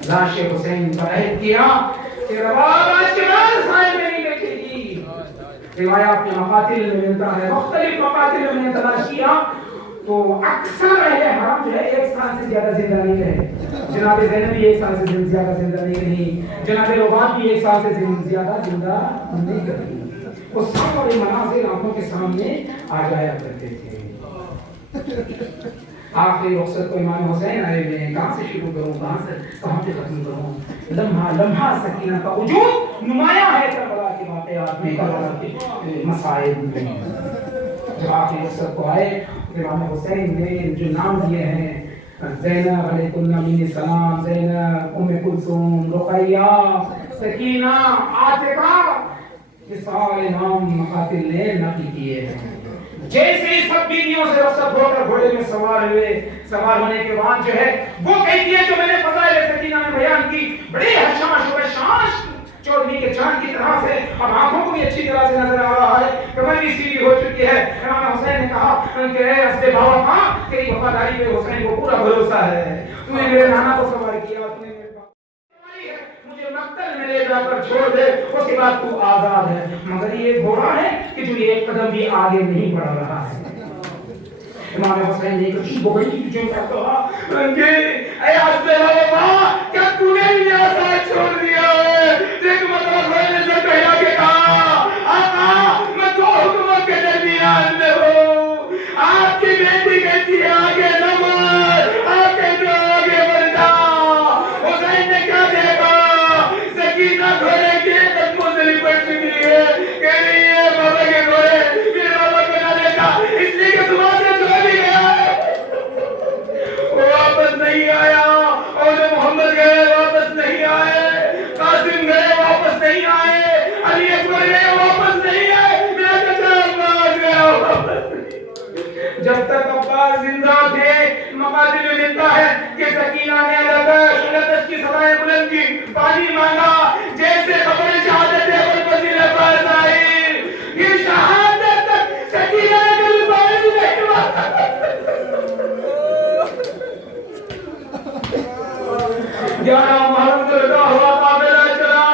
لاش حسین پر عہد کیا کہ رباب آج کے بعد سائے میں نہیں بیٹھے گی. روایات میں مقاتل میں ملتا ہے، مختلف مقاتل میں تلاش کیا تو اکثر اہل حرم جو ہے 1 سال سے زیادہ زندہ نہیں رہے. جناب زینب بھی 1 سال سے زیادہ زندہ نہیں رہی، جناب رباب بھی 1 سال سے زیادہ زندہ نہیں رہی. وہ سارے مناظر آنکھوں کے سامنے آ جایا کرتے تھے. آخری رخصت کو امام حسین آئے ہوئے ہیں. کہاں سے شروع کروں، کہاں سے ختم کروں؟ لمحہ لمحہ سکینہ کا وجود نمایاں ہے کربلا کے واقعات میں، کربلا کے مسائل میں. جب آخری رخصت کو آئے امام حسین نے جو نام دیے ہیں، زینب علیہ النبی السلام، زینب، ام کلثوم، رقیہ، سکینہ، عاتقہ، یہ سارے نام مقاتل نے نقل کیے ہیں. جیسے ہی سب بیویوں سے رخصت ہو کر گھوڑے میں سوار ہوئے، سوار ہونے کے بعد جو ہے وہ کیفیت جو میں نے فضائل سکینہ میں بیان کی، بڑی حشاش و بشاش چودھری کے چاند کی طرح سے، اب آنکھوں کو بھی اچھی طرح سے نظر آ رہا ہے، کمر بھی سیدھی ہو چکی ہے. امام حسین نے کہا کہ اے اصل بابا ماں، تیری وفاداری پہ حسین کو پورا بھروسہ ہے. تو نے میرے نانا کو سوار کیا، تو نے میرے باپ مجھے مقتل میں لے جا کر چھوڑ دے، اس کے بعد تو آزاد ہے. مگر یہ گھوڑا ہے کہ جو ایک قدم بھی آگے نہیں بڑھ رہا ہے. امام حسین نے کچھ بولی جو کہا کہ اے اصل بابا ماں، کیا تو نے میرا ساتھ چھوڑ دیا ہے؟ ایک مطلب میں نے سے کہا کہ آقا میں دو حکومت کے درمیان میں ہوں. آپ کی بیٹی کہتی ہے آگے نہ بڑھ، آگے جو آگے بڑھ جا. حسین نے کیا دیکھا؟ سکینہ گھوڑے کے قدموں سے لپٹ چکی ہے. کہہ رہی ہے بابا کے گھوڑے میرے بابا کو نہ دیکھا، اس لیے کہ صبح سے چھوڑ بھی گیا ہے، وہ واپس نہیں آیا. اور جو محمد گئے واپس نہیں آئے، قاسم گئے واپس نہیں آئے، علی اکبر گئے واپس نہیں آئے، میرا چچا عباس گیا واپس نہیں. جب تک عباس زندہ تھے مقاتل میں ملتا ہے کہ سکینہ نے لطش کی صدائیں بلند کی، پانی مانگا، جیسے خبر شہادت ابو الفضل عباس آئی، یہ شہادت تک سکینہ نے کبھی بارش نہیں مانگا. 11 محرم کو لگا ہوا قافلہ چلا،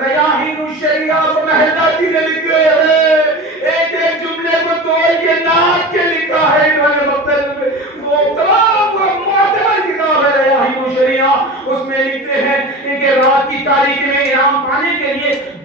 ریاحین الشریعہ کو مہداتی نے لکھے ہیں، ایک ایک جملے کو توڑ کے ناک کے لکھا ہے انہوں نے مقتل میں. وہ تمام معتبر کتاب ہے ریاحین الشریعہ.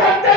70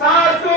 700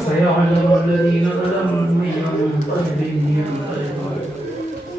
سيعلم الذين ظلموا من ينقلب ينقلبون.